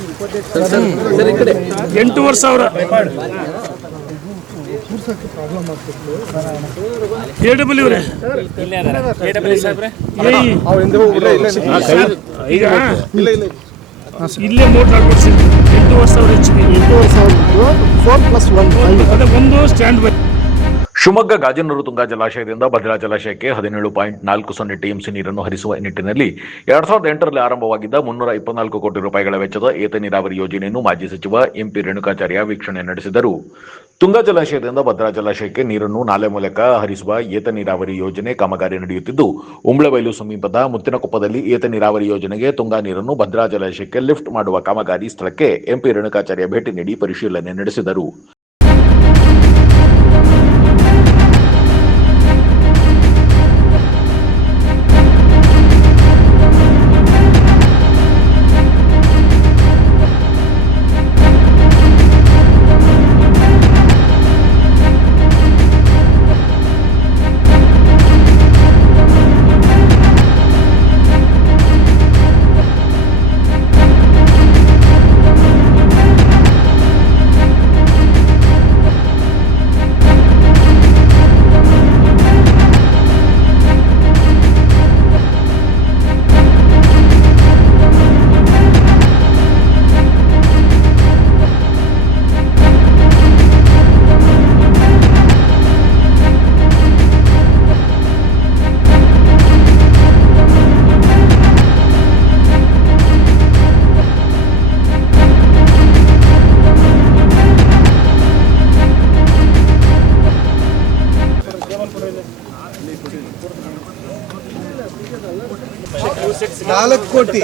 8,500 ಇಲ್ಲೇ motor ಅಳವಡಿಸಿದ್ರು 8,500 HP 4+1 ಅದೇ ಒಂದು ಸ್ಟ್ಯಾಂಡ್ ಬೈ. ಶಿವಮೊಗ್ಗ ಗಾಜನೂರು ತುಂಗಾ ಜಲಾಶಯದಿಂದ ಭದ್ರಾ ಜಲಾಶಯಕ್ಕೆ 17.40 ಟಿಎಂಸಿ ನೀರನ್ನು ಹರಿಸುವ ನಿಟ್ಟಿನಲ್ಲಿ 2008ರಲ್ಲಿ ಆರಂಭವಾಗಿದ್ದ 324 ಕೋಟಿ ರೂಪಾಯಿಗಳ ವೆಚ್ಚದ ಏತ ನೀರಾವರಿ ಯೋಜನೆಯನ್ನು ಮಾಜಿ ಸಚಿವ ಎಂಪಿ ರೇಣುಕಾಚಾರ್ಯ ವೀಕ್ಷಣೆ ನಡೆಸಿದರು. ತುಂಗಾ ಜಲಾಶಯದಿಂದ ಭದ್ರಾ ಜಲಾಶಯಕ್ಕೆ ನೀರನ್ನು ನಾಲೆ ಮೂಲಕ ಹರಿಸುವ ಏತ ನೀರಾವರಿ ಯೋಜನೆ ಕಾಮಗಾರಿ ನಡೆಯುತ್ತಿದ್ದು, ಉಂಬ್ಳಬೈಲು ಸಮೀಪದ ಮುತ್ತಿನಕೊಪ್ಪದಲ್ಲಿ ಏತ ನೀರಾವರಿ ಯೋಜನೆಗೆ ತುಂಗಾ ನೀರನ್ನು ಭದ್ರಾ ಜಲಾಶಯಕ್ಕೆ ಲಿಫ್ಟ್ ಮಾಡುವ ಕಾಮಗಾರಿ ಸ್ಥಳಕ್ಕೆ ಎಂಪಿ ರೇಣುಕಾಚಾರ್ಯ ಭೇಟಿ ನೀಡಿ ಪರಿಶೀಲನೆ ನಡೆಸಿದರು. ಕೋಟಿ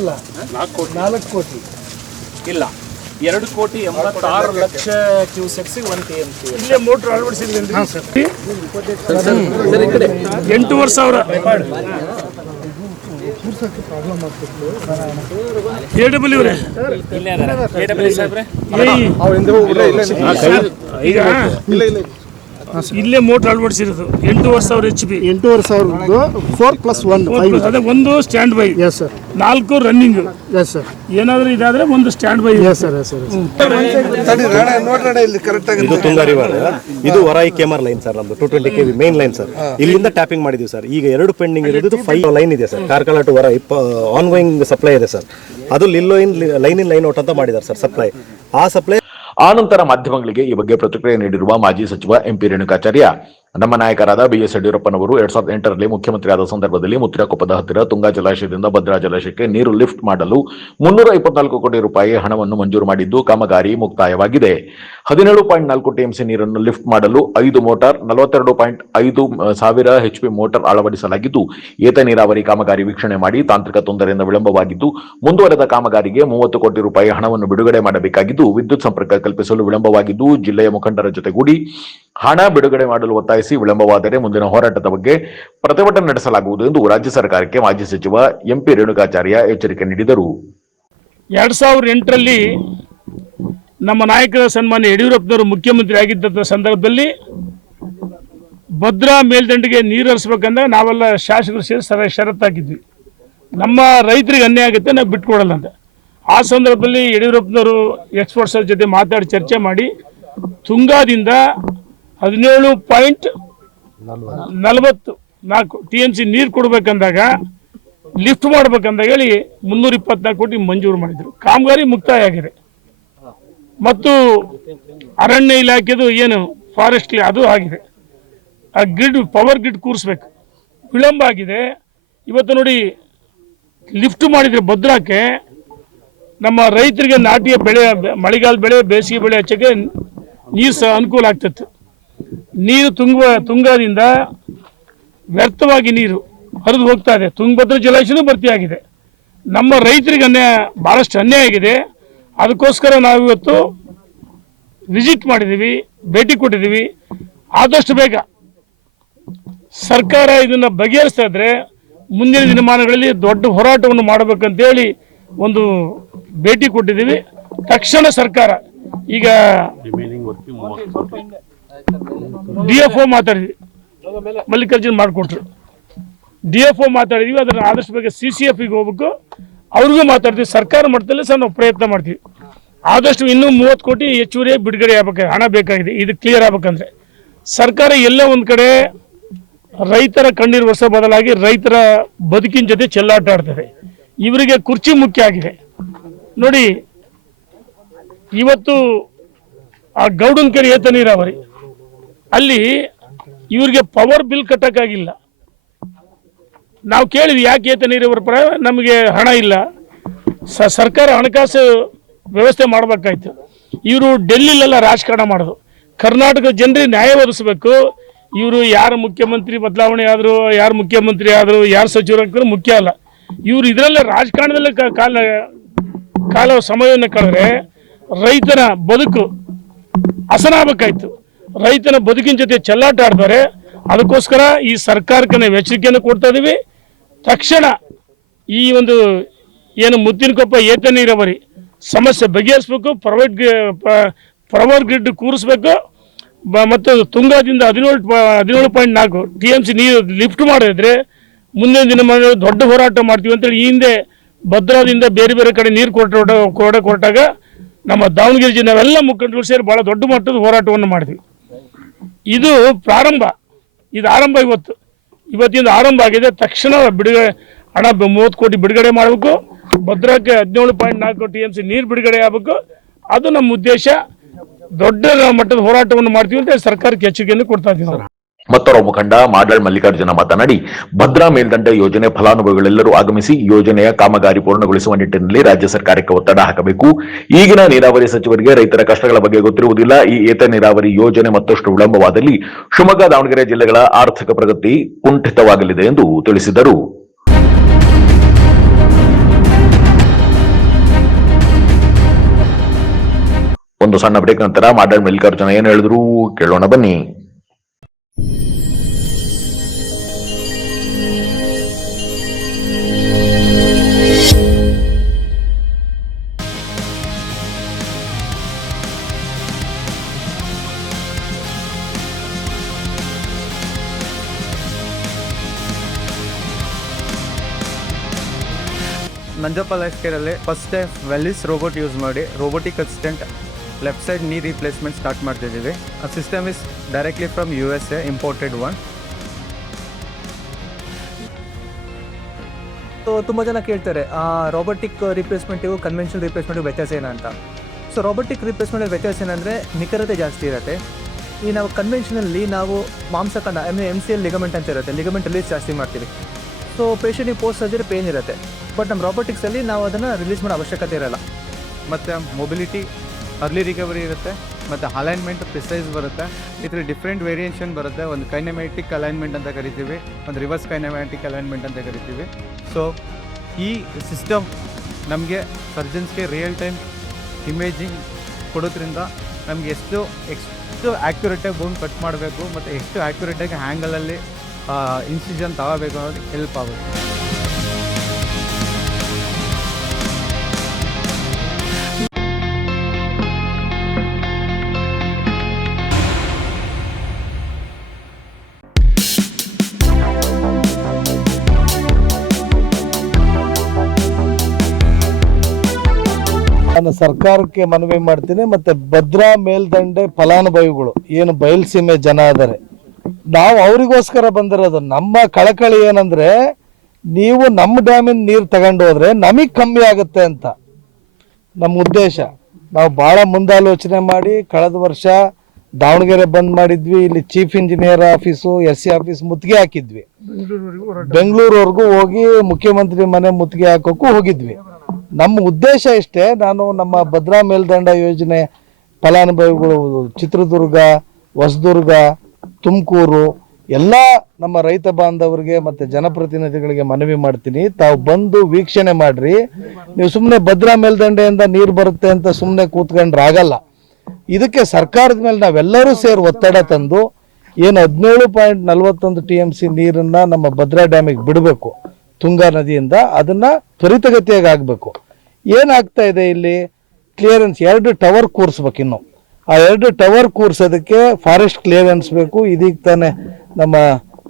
ಇಲ್ಲ 2,86,00,000 ಕ್ಯೂಸೆಕ್ಸ್ 1 ಟಿಎಂಸಿ ಇಲ್ಲೇ ಮೋಟರ್ ಅಳವಡಿಸಿದ್ರಿ 8,500 ಇಲ್ಲೇ ಮೋಟರ್ ಅಳವಡಿಸಿರೋದು 8,500 HP 4+1 ಅದೇ ಒಂದು stand by. Yes sir. 4 running. Yes sir. ಏನಾದ್ರೂ ಇದಾದ್ರೆ ಒಂದು stand by. Yes sir. Yes sir. ಇದು ತುಂಗಾ ರಿವರ್, ಇದು ವರಾಯಿ ಕೆಮರ್ ಲೈನ್ ಸರ್. ನಮ್ದು 220 kV ಮೇನ್ ಲೈನ್ ಸರ್. ಇಲ್ಲಿಂದ ಟ್ಯಾಪಿಂಗ್ ಮಾಡಿದೀವಿ ಸರ್. ಈಗ 2 ಪೆಂಡಿಂಗ್ ಇರೋದು 5 ಲೈನ್ ಇದೆ sir. Karkala to Varahi on going supply ಇದೆ ಸರ್. ಅದು ಲೈನ್ ಔಟ್ ಅಂತ ಮಾಡಿದ್ದಾರೆ ಸರ್ ಸಪ್ಲೈ. ಆ ಸಪ್ಲೈ ಆನಂತರ ಮಾಧ್ಯಮಗಳಿಗೆ ಈ ಬಗ್ಗೆ ಪ್ರತಿಕ್ರಿಯೆ ನೀಡಿರುವ ಮಾಜಿ ಸಚಿವ ಎಂಪಿ ರೇಣುಕಾಚಾರ್ಯ, ನಮ್ಮ ನಾಯಕರಾದ ಬಿಎಸ್ ಯಡಿಯೂರಪ್ಪನವರು 2008ರಲ್ಲಿ ಮುಖ್ಯಮಂತ್ರಿಯಾದ ಸಂದರ್ಭದಲ್ಲಿ ಮುತ್ತಿನಕೊಪ್ಪದ ಹತ್ತಿರ ತುಂಗಾ ಜಲಾಶಯದಿಂದ ಭದ್ರಾ ಜಲಾಶಯಕ್ಕೆ ನೀರು ಲಿಫ್ಟ್ ಮಾಡಲು 324 ಕೋಟಿ ರೂಪಾಯಿ ಹಣವನ್ನು ಮಂಜೂರು ಮಾಡಿದ್ದು ಕಾಮಗಾರಿ ಮುಕ್ತಾಯವಾಗಿದೆ. 17.4 ಟಿಎಂಸಿ ನೀರನ್ನು ಲಿಫ್ಟ್ ಮಾಡಲು 5 ಮೋಟಾರ್ 42.5 ಸಾವಿರ HP ಮೋಟಾರ್ ಅಳವಡಿಸಲಾಗಿದ್ದು, ಏತ ನೀರಾವರಿ ಕಾಮಗಾರಿ ವೀಕ್ಷಣೆ ಮಾಡಿ ತಾಂತ್ರಿಕ ತೊಂದರೆಯಿಂದ ವಿಳಂಬವಾಗಿದ್ದು, ಮುಂದುವರೆದ ಕಾಮಗಾರಿಗೆ 30 ಕೋಟಿ ರೂಪಾಯಿ ಹಣವನ್ನು ಬಿಡುಗಡೆ ಮಾಡಬೇಕಾಗಿದ್ದು, ವಿದ್ಯುತ್ ಸಂಪರ್ಕ ಕಲ್ಪಿಸಲು ವಿಳಂಬವಾಗಿದ್ದು, ಜಿಲ್ಲೆಯ ಮುಖಂಡರ ಜೊತೆಗೂಡಿ ಹಣ ಬಿಡುಗಡೆ ಮಾಡಲು ಒತ್ತಾಯಿಸಿ ವಿಳಂಬವಾದರೆ ಮುಂದಿನ ಹೋರಾಟದ ಬಗ್ಗೆ ಪ್ರತಿಭಟನೆ ನಡೆಸಲಾಗುವುದು ಎಂದು ರಾಜ್ಯ ಸರ್ಕಾರಕ್ಕೆ ಮಾಜಿ ಸಚಿವ ಎಂಪಿ ರೇಣುಕಾಚಾರ್ಯ ಎಚ್ಚರಿಕೆ ನೀಡಿದರು. 2008ರಲ್ಲಿ ನಮ್ಮ ನಾಯಕರ ಸನ್ಮಾನ್ಯ ಯಡಿಯೂರಪ್ಪನವರು ಮುಖ್ಯಮಂತ್ರಿ ಆಗಿದ್ದ ಸಂದರ್ಭದಲ್ಲಿ ಭದ್ರಾ ಮೇಲ್ದಂಡೆಗೆ ನೀರು ಹರಿಸಬೇಕಂದ್ರೆ ನಾವೆಲ್ಲ ಶಾಸಕರು ಸೇರಿ ಷರತ್ತಾಕಿದ್ವಿ. ನಮ್ಮ ರೈತರಿಗೆ ಅನ್ಯಾಯ ಆಗುತ್ತೆ, ನಾವು ಬಿಟ್ಕೊಡಲ್ಲ ಅಂತ. ಆ ಸಂದರ್ಭದಲ್ಲಿ ಯಡಿಯೂರಪ್ಪನವರು ಎಕ್ಸ್ಪರ್ಟ್ಸ್ ಜೊತೆ ಮಾತಾಡಿ ಚರ್ಚೆ ಮಾಡಿ ತುಂಗಾದಿಂದ 17.44 ಟಿಎಂಸಿ ನೀರು ಕೊಡಬೇಕಂದಾಗ ಲಿಫ್ಟ್ ಮಾಡ್ಬೇಕಂದಾಗ ಹೇಳಿ 324 ಕೋಟಿ ಮಂಜೂರು ಮಾಡಿದರು. ಕಾಮಗಾರಿ ಮುಕ್ತಾಯ ಆಗಿದೆ. ಮತ್ತು ಅರಣ್ಯ ಇಲಾಖೆದು ಏನು ಫಾರೆಸ್ಟ್ ಅದು ಆಗಿದೆ. ಆ ಗ್ರಿಡ್ ಪವರ್ ಗ್ರಿಡ್ ಕೂರಿಸ್ಬೇಕು, ವಿಳಂಬ ಆಗಿದೆ. ಇವತ್ತು ನೋಡಿ ಲಿಫ್ಟ್ ಮಾಡಿದರೆ ಭದ್ರಾಕ್ಕೆ ನಮ್ಮ ರೈತರಿಗೆ ನಾಟಿಯ ಬೆಳೆ, ಮಳೆಗಾಲ ಬೆಳೆ, ಬೇಸಿಗೆ ಬೆಳೆ ಹಚ್ಚಕ್ಕೆ ನೀರು ಸಹ ಅನುಕೂಲ ಆಗ್ತಿತ್ತು. ನೀರು ತುಂಗಾದಿಂದ ವ್ಯರ್ಥವಾಗಿ ನೀರು ಹರಿದು ಹೋಗ್ತಾ ಇದೆ. ತುಂಗಭದ್ರಾ ಜಲಾಶಯನೂ ಭರ್ತಿಯಾಗಿದೆ. ನಮ್ಮ ರೈತರಿಗೆ ಭಾಳಷ್ಟು ಅನ್ಯಾಯ ಆಗಿದೆ. ಅದಕ್ಕೋಸ್ಕರ ನಾವು ಇವತ್ತು ವಿಸಿಟ್ ಮಾಡಿದ್ದೀವಿ, ಭೇಟಿ ಕೊಟ್ಟಿದ್ದೀವಿ. ಆದಷ್ಟು ಬೇಗ ಸರ್ಕಾರ ಇದನ್ನು ಬಗೆಹರಿಸ್ತಾ ಇದ್ರೆ ಮುಂದಿನ ದಿನಮಾನಗಳಲ್ಲಿ ದೊಡ್ಡ ಹೋರಾಟವನ್ನು ಮಾಡಬೇಕಂತೇಳಿ ಒಂದು ಭೇಟಿ ಕೊಟ್ಟಿದ್ದೀವಿ. ತಕ್ಷಣ ಸರ್ಕಾರ ಈಗ DFO ಮಾತಾಡಿದ್ವಿ, ಮಲ್ಲಿಕಾರ್ಜುನ್ ಮಾಡಿಕೊಟ್ರು. DFO ಮಾತಾಡಿದ್ವಿ, ಅದನ್ನು ಆದಷ್ಟು ಬೇಗ CCFಗೆ ಹೋಗ್ಬೇಕು. ಅವ್ರಿಗೂ ಮಾತಾಡ್ತೀವಿ. ಸರ್ಕಾರ ಮಟ್ಟದಲ್ಲಿ ಸಹ ನಾವು ಪ್ರಯತ್ನ ಮಾಡ್ತೀವಿ. ಆದಷ್ಟು ಇನ್ನೂ 30 ಕೋಟಿ ಹೆಚ್ಚುವರಿಯಾಗಿ ಬಿಡುಗಡೆ ಆಗ್ಬೇಕು, ಹಣ ಬೇಕಾಗಿದೆ. ಇದು ಕ್ಲಿಯರ್ ಆಗ್ಬೇಕಂದ್ರೆ ಸರ್ಕಾರ ಎಲ್ಲ ಒಂದು ಕಡೆ ರೈತರ ಕಣ್ಣೀರು ವರ್ಷ ಬದಲಾಗಿ ರೈತರ ಬದುಕಿನ ಜೊತೆ ಚೆಲ್ಲಾಟ ಆಡ್ತದೆ. ಇವರಿಗೆ ಕುರ್ಚಿ ಮುಖ್ಯ ಆಗಿದೆ ನೋಡಿ. ಇವತ್ತು ಆ ಗೌಡನಕೆರೆ ಏತ ನೀರಾವರಿ ಅಲ್ಲಿ ಇವ್ರಿಗೆ ಪವರ್ ಬಿಲ್ ಕಟ್ಟಕ್ಕಾಗಿಲ್ಲ. ನಾವು ಕೇಳಿದ್ವಿ ಯಾಕೆ ಏತ ನೀರಾವರಿ ಪರ, ನಮಗೆ ಹಣ ಇಲ್ಲ, ಸರ್ಕಾರ ಹಣಕಾಸು ವ್ಯವಸ್ಥೆ ಮಾಡಬೇಕಾಯ್ತು. ಇವರು ಡೆಲ್ಲಿಲೆಲ್ಲ ರಾಜಕಾರಣ ಮಾಡೋದು. ಕರ್ನಾಟಕ ಜನರಿಗೆ ನ್ಯಾಯ ಒದಗಿಸ್ಬೇಕು. ಇವರು ಯಾರು ಮುಖ್ಯಮಂತ್ರಿ ಬದಲಾವಣೆ ಆದರೂ, ಯಾರು ಮುಖ್ಯಮಂತ್ರಿ ಆದರೂ, ಯಾರು ಸಚಿವರಾಗ್ತಾರೆ ಮುಖ್ಯ ಅಲ್ಲ. ಇವರು ಇದರಲ್ಲೇ ರಾಜಕಾರಣದಲ್ಲೇ ಕಾಲ ಸಮಯವನ್ನು ಕಳೆದ್ರೆ ರೈತನ ಬದುಕು ಹಸನಾಗಬೇಕಾಯ್ತು. ರೈತನ ಬದುಕಿನ ಜೊತೆ ಚೆಲ್ಲಾಟ ಆಡ್ತಾರೆ. ಅದಕ್ಕೋಸ್ಕರ ಈ ಸರ್ಕಾರಕ್ಕೆ ನಾವು ಎಚ್ಚರಿಕೆಯನ್ನು ಕೊಡ್ತಾ ಇದ್ದೀವಿ. ತಕ್ಷಣ ಈ ಒಂದು ಏನು ಮುತ್ತಿನಕೊಪ್ಪ ಏತ ನೀರಾವರಿ ಸಮಸ್ಯೆ ಬಗೆಹರಿಸಬೇಕು. ಪವರ್ ಗ್ರಿಡ್ ಕೂರಿಸ್ಬೇಕು. ಮತ್ತು ತುಂಗಾದಿಂದ 17.4 TMC ನೀರು ಲಿಫ್ಟ್ ಮಾಡಿದ್ರೆ ಮುಂದಿನ ದಿನಮಾನಗಳಲ್ಲಿ ದೊಡ್ಡ ಹೋರಾಟ ಮಾಡ್ತೀವಿ ಅಂತೇಳಿ ಈ ಹಿಂದೆ ಭದ್ರಾದಿಂದ ಬೇರೆ ಬೇರೆ ಕಡೆ ನೀರು ಕೊಟ್ಟಾಗ ನಮ್ಮ ದಾವಣಗೆರೆ ಜಿಲ್ಲೆ ನಾವೆಲ್ಲ ಮುಖಂಡರು ಸೇರಿ ಭಾಳ ದೊಡ್ಡ ಮಟ್ಟದ ಹೋರಾಟವನ್ನು ಮಾಡಿದ್ವಿ. ಇದು ಪ್ರಾರಂಭ, ಇದು ಆರಂಭ. ಇವತ್ತಿಂದ ಆರಂಭ ಆಗಿದೆ. ತಕ್ಷಣ ಹಣ 30 ಕೋಟಿ ಬಿಡುಗಡೆ ಮಾಡಬೇಕು. ಭದ್ರಾಕ್ಕೆ 17.4 TMC ನೀರು ಬಿಡುಗಡೆ ಆಗಬೇಕು. ಅದು ನಮ್ಮ ಉದ್ದೇಶ. ದೊಡ್ಡ ಮಟ್ಟದ ಹೋರಾಟವನ್ನು ಮಾಡ್ತೀವಿ ಅಂತ ಸರ್ಕಾರಕ್ಕೆ ಎಚ್ಚರಿಕೆಯನ್ನು ಕೊಡ್ತಾ ಇದ್ದೀವಿ. ಮತ್ತೋರ್ವ ಮುಖಂಡ ಮಾಡಾಳ್ ಮಲ್ಲಿಕಾರ್ಜುನ ಮಾತನಾಡಿ, ಭದ್ರಾ ಮೇಲ್ದಂಡೆ ಯೋಜನೆ ಫಲಾನುಭವಿಗಳೆಲ್ಲರೂ ಆಗಮಿಸಿ ಯೋಜನೆಯ ಕಾಮಗಾರಿ ಪೂರ್ಣಗೊಳಿಸುವ ನಿಟ್ಟಿನಲ್ಲಿ ರಾಜ್ಯ ಸರ್ಕಾರಕ್ಕೆ ಒತ್ತಡ ಹಾಕಬೇಕು. ಈಗಿನ ನೀರಾವರಿ ಸಚಿವರಿಗೆ ರೈತರ ಕಷ್ಟಗಳ ಬಗ್ಗೆ ಗೊತ್ತಿರುವುದಿಲ್ಲ. ಈ ಏತ ನೀರಾವರಿ ಯೋಜನೆ ಮತ್ತಷ್ಟು ವಿಳಂಬವಾದಲ್ಲಿ ಶಿವಮೊಗ್ಗ, ದಾವಣಗೆರೆ ಜಿಲ್ಲೆಗಳ ಆರ್ಥಿಕ ಪ್ರಗತಿ ಕುಂಠಿತವಾಗಲಿದೆ ಎಂದು ತಿಳಿಸಿದರು. ಒಂದು ಸಣ್ಣ ಬ್ರೇಕ್ ನಂತರ ಮಾಡಾಳ್ ಮಲ್ಲಿಕಾರ್ಜುನ ಏನು ಹೇಳಿದ್ರು ಕೇಳೋಣ ಬನ್ನಿ. ನಂಜಪ್ಪ ಲೈಫ್ ಕೇರಲ್ಲಿ first time Velys robot use ಮಾಡಿ robotic assistant left side knee replacement start ಮಾಡ್ತಿದ್ದೀವಿ. ಆ system is directly from USA, imported one. ತುಂಬ ಜನ ಕೇಳ್ತಾರೆ ರೋಬೋಟಿಕ್ ರಿಪ್ಲೇಸ್ಮೆಂಟಿಗೂ ಕನ್ವೆನ್ಷನಲ್ ರಿಪ್ಲೇಸ್ಮೆಂಟಿಗೂ ವ್ಯತ್ಯಾಸ ಏನಂತ. ಸೊ ರೋಬೋಟಿಕ್ ರಿಪ್ಲೇಸ್ಮೆಂಟಲ್ಲಿ ವ್ಯತ್ಯಾಸ ಏನಂದರೆ ನಿಖರತೆ ಜಾಸ್ತಿ ಇರುತ್ತೆ. ಈ ನಾವು ಕನ್ವೆನ್ಷನಲ್ಲಿ ನಾವು ಮಾಂಸಖಂಡ MCL ಲಿಗಮೆಂಟ್ ಅಂತ ಇರುತ್ತೆ, ಲಿಗಮೆಂಟ್ ರಿಲೀಸ್ ಜಾಸ್ತಿ ಮಾಡ್ತೀವಿ. ಸೊ ಪೇಷಂಟಿಗೆ ಪೋಸ್ಟ್ ಸರ್ಜರಿ ಪೇನ್ ಇರುತ್ತೆ. ಬಟ್ ನಮ್ಮ ರೋಬೋಟಿಕ್ಸಲ್ಲಿ ನಾವು ಅದನ್ನು ರಿಲೀಸ್ ಮಾಡೋ ಅವಶ್ಯಕತೆ ಇರೋಲ್ಲ. ಮತ್ತು ಮೊಬಿಲಿಟಿ, ಅರ್ಲಿ ರಿಕವರಿ ಇರುತ್ತೆ. ಮತ್ತು ಅಲೈನ್ಮೆಂಟ್ ಪ್ರಿಸೈಸ್ ಬರುತ್ತೆ. ಇದರಲ್ಲಿ ಡಿಫ್ರೆಂಟ್ ವೇರಿಯೇಷನ್ ಬರುತ್ತೆ. ಒಂದು ಕೈನೆಮ್ಯಾಟಿಕ್ ಅಲೈನ್ಮೆಂಟ್ ಅಂತ ಕರಿತೀವಿ, ಒಂದು ರಿವರ್ಸ್ ಕೈನೆಮ್ಯಾಟಿಕ್ ಅಲೈನ್ಮೆಂಟ್ ಅಂತ ಕರಿತೀವಿ. ಸೊ ಈ ಸಿಸ್ಟಮ್ ನಮಗೆ ಸರ್ಜನ್ಸ್ಗೆ ರಿಯಲ್ ಟೈಮ್ ಇಮೇಜಿಂಗ್ ಕೊಡೋದ್ರಿಂದ ನಮಗೆ ಎಷ್ಟು ಆ್ಯಕ್ಯುರೇಟಾಗಿ ಬೋನ್ ಕಟ್ ಮಾಡಬೇಕು ಮತ್ತು ಎಷ್ಟು ಆ್ಯಕ್ಯುರೇಟಾಗಿ ಹ್ಯಾಂಗಲಲ್ಲಿ ಇನ್ಸಿಷನ್ ತಗೋಬೇಕು ಅನ್ನೋದಕ್ಕೆ ಹೆಲ್ಪ್ ಆಗುತ್ತೆ. ನಾನು ಸರ್ಕಾರಕ್ಕೆ ಮನವಿ ಮಾಡ್ತೀನಿ. ಮತ್ತೆ ಭದ್ರಾ ಮೇಲ್ದಂಡೆ ಫಲಾನುಭವಿಗಳು ಏನು ಬಯಲುಸೀಮೆ ಜನ ಇದ್ದಾರೆ, ನಾವು ಅವರಿಗೋಸ್ಕರ ಬಂದಿರೋದು. ನಮ್ಮ ಕಳಕಳಿ ಏನಂದ್ರೆ, ನೀವು ನಮ್ಮ ಡ್ಯಾಮಿನ ನೀರು ತಗೊಂಡು ಹೋದ್ರೆ ನಮಗೆ ಕಮ್ಮಿ ಆಗುತ್ತೆ ಅಂತ ನಮ್ಮ ಉದ್ದೇಶ. ನಾವು ಭಾಳ ಮುಂದಾಲೋಚನೆ ಮಾಡಿ ಕಳೆದ ವರ್ಷ ದಾವಣಗೆರೆ ಬಂದ್ ಮಾಡಿದ್ವಿ. ಇಲ್ಲಿ chief engineer office, SC office ಮುತ್ತಿಗೆ ಹಾಕಿದ್ವಿ. ಬೆಂಗಳೂರವರೆಗೂ ಹೋಗಿ ಮುಖ್ಯಮಂತ್ರಿ ಮನೆ ಮುತ್ತಿಗೆ ಹಾಕೋಕ್ಕೂ ಹೋಗಿದ್ವಿ. ನಮ್ಮ ಉದ್ದೇಶ ಇಷ್ಟೇ. ನಾನು ನಮ್ಮ ಭದ್ರಾ ಮೇಲ್ದಂಡ ಯೋಜನೆ ಫಲಾನುಭವಿಗಳು ಚಿತ್ರದುರ್ಗ, ಹೊಸದುರ್ಗ, ತುಮಕೂರು ಎಲ್ಲ ನಮ್ಮ ರೈತ ಬಾಂಧವರಿಗೆ ಮತ್ತು ಜನಪ್ರತಿನಿಧಿಗಳಿಗೆ ಮನವಿ ಮಾಡ್ತೀನಿ, ತಾವು ಬಂದು ವೀಕ್ಷಣೆ ಮಾಡ್ರಿ. ನೀವು ಸುಮ್ಮನೆ ಭದ್ರಾ ಮೇಲ್ದಂಡೆಯಿಂದ ನೀರು ಬರುತ್ತೆ ಅಂತ ಸುಮ್ಮನೆ ಕೂತ್ಕೊಂಡ್ರೆ ಆಗಲ್ಲ. ಇದಕ್ಕೆ ಸರ್ಕಾರದ ಮೇಲೆ ನಾವೆಲ್ಲರೂ ಸೇರಿ ಒತ್ತಡ ತಂದು ಏನು 17.41 TMC ನೀರನ್ನು ನಮ್ಮ ಭದ್ರಾ ಡ್ಯಾಮಿಗೆ ಬಿಡಬೇಕು ತುಂಗಾ ನದಿಯಿಂದ, ಅದನ್ನು ತ್ವರಿತಗತಿಯಾಗಿ ಆಗಬೇಕು. ಏನಾಗ್ತಾ ಇದೆ ಇಲ್ಲಿ, ಕ್ಲಿಯರೆನ್ಸ್ 2 ಟವರ್ ಕೂರಿಸ್ಬೇಕು. ಇನ್ನು ಆ 2 ಟವರ್ ಕೂರಿಸೋದಕ್ಕೆ ಫಾರೆಸ್ಟ್ ಕ್ಲಿಯರೆನ್ಸ್ ಬೇಕು. ಇದೀಗ ತಾನೇ ನಮ್ಮ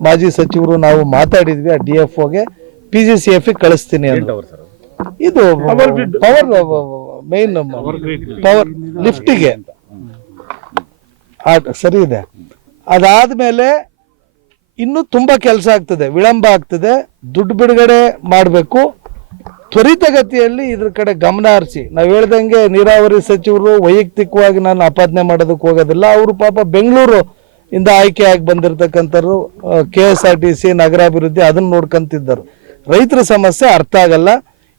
ಮಾಜಿ ಸಚಿವರು ನಾವು ಮಾತಾಡಿದ್ವಿ, ಆ DFOಗೆ PGCF ಕಳಿಸ್ತೀನಿ ಅಂತ. ಇದು ಪವರ್ ಮೇನ್ ಪವರ್ ಲಿಫ್ಟಿಗೆ ಸರಿ ಇದೆ. ಅದಾದ್ಮೇಲೆ ಇನ್ನೂ ತುಂಬಾ ಕೆಲಸ ಆಗ್ತದೆ, ವಿಳಂಬ ಆಗ್ತದೆ, ದುಡ್ಡು ಬಿಡುಗಡೆ ಮಾಡಬೇಕು. ತ್ವರಿತಗತಿಯಲ್ಲಿ ಇದ್ರ ಕಡೆ ಗಮನ ಹರಿಸಿ. ನಾವು ಹೇಳ್ದಂಗೆ ನೀರಾವರಿ ಸಚಿವರು ವೈಯಕ್ತಿಕವಾಗಿ ನಾನು ಆಪಾದನೆ ಮಾಡೋದಕ್ಕೆ ಹೋಗೋದಿಲ್ಲ. ಅವರು ಪಾಪ ಬೆಂಗಳೂರು ಇಂದ ಆಯ್ಕೆ ಆಗಿ ಬಂದಿರತಕ್ಕಂಥವ್ರು, KSRTC ನಗರಾಭಿವೃದ್ಧಿ ಅದನ್ನ ನೋಡ್ಕೊಂತಿದ್ದರು. ರೈತರ ಸಮಸ್ಯೆ ಅರ್ಥ ಆಗಲ್ಲ.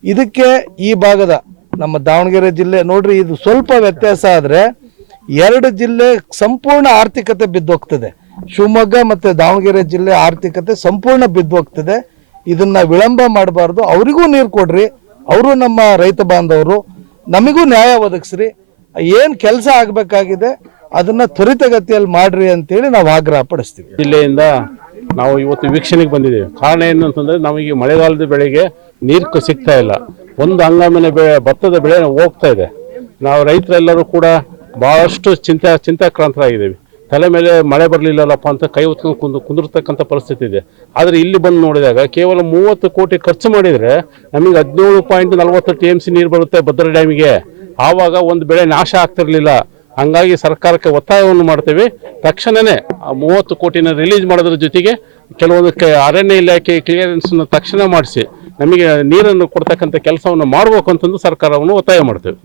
ಇದಕ್ಕೆ ಈ ಭಾಗದ ನಮ್ಮ ದಾವಣಗೆರೆ ಜಿಲ್ಲೆ ನೋಡ್ರಿ, ಇದು ಸ್ವಲ್ಪ ವ್ಯತ್ಯಾಸ ಆದರೆ 2 ಜಿಲ್ಲೆ ಸಂಪೂರ್ಣ ಆರ್ಥಿಕತೆ ಬಿದ್ದೋಗ್ತದೆ. ಶಿವಮೊಗ್ಗ ಮತ್ತು ದಾವಣಗೆರೆ ಜಿಲ್ಲೆ ಆರ್ಥಿಕತೆ ಸಂಪೂರ್ಣ ಬಿದ್ದೋಗ್ತದೆ. ಇದನ್ನ ವಿಳಂಬ ಮಾಡಬಾರ್ದು. ಅವರಿಗೂ ನೀರು ಕೊಡ್ರಿ, ಅವರು ನಮ್ಮ ರೈತ ಬಾಂಧವರು, ನಮಗೂ ನ್ಯಾಯ ಒದಗಿಸ್ರಿ. ಏನು ಕೆಲಸ ಆಗಬೇಕಾಗಿದೆ ಅದನ್ನ ತ್ವರಿತಗತಿಯಲ್ಲಿ ಮಾಡ್ರಿ ಅಂತೇಳಿ ನಾವು ಆಗ್ರಹ ಪಡಿಸ್ತೀವಿ. ಜಿಲ್ಲೆಯಿಂದ ನಾವು ಇವತ್ತು ವೀಕ್ಷಣೆಗೆ ಬಂದಿದ್ದೇವೆ. ಕಾರಣ ಏನು ಅಂತಂದ್ರೆ ನಮಗೆ ಮಳೆಗಾಲದ ಬೆಳೆಗೆ ನೀರು ಸಿಗ್ತಾ ಇಲ್ಲ. ಒಂದು ಹಂಗಾಮಿನ ಬೆಳೆ ಭತ್ತದ ಬೆಳೆ ಹೋಗ್ತಾ ಇದೆ. ನಾವು ರೈತರೆಲ್ಲರೂ ಕೂಡ ಬಹಳಷ್ಟು ಚಿಂತಾಕ್ರಾಂತರಾಗಿದ್ದೇವೆ. ತಲೆ ಮೇಲೆ ಮಳೆ ಬರಲಿಲ್ಲಲ್ಲಪ್ಪ ಅಂತ ಕೈ ಹೊತ್ಕೊಂಡು ಕುಂದಿರ್ತಕ್ಕಂಥ ಪರಿಸ್ಥಿತಿ ಇದೆ. ಆದರೆ ಇಲ್ಲಿ ಬಂದು ನೋಡಿದಾಗ ಕೇವಲ 30 ಕೋಟಿ ಖರ್ಚು ಮಾಡಿದರೆ ನಮಗೆ 17.40 TMC ನೀರು ಬರುತ್ತೆ ಭದ್ರಾ ಡ್ಯಾಮಿಗೆ. ಆವಾಗ ಒಂದು ಬೆಳೆ ನಾಶ ಆಗ್ತಿರ್ಲಿಲ್ಲ. ಹಂಗಾಗಿ ಸರ್ಕಾರಕ್ಕೆ ಒತ್ತಾಯವನ್ನು ಮಾಡ್ತೇವೆ, ತಕ್ಷಣವೇ 30 ಕೋಟಿನ ರಿಲೀಸ್ ಮಾಡೋದ್ರ ಜೊತೆಗೆ ಕೆಲವೊಂದು ಅರಣ್ಯ ಇಲಾಖೆ ಕ್ಲಿಯರೆನ್ಸ್ನ ತಕ್ಷಣ ಮಾಡಿಸಿ ನಮಗೆ ನೀರನ್ನು ಕೊಡ್ತಕ್ಕಂಥ ಕೆಲಸವನ್ನು ಮಾಡಬೇಕು ಅಂತಂದು ಸರ್ಕಾರವನ್ನು ಒತ್ತಾಯ ಮಾಡ್ತೇವೆ.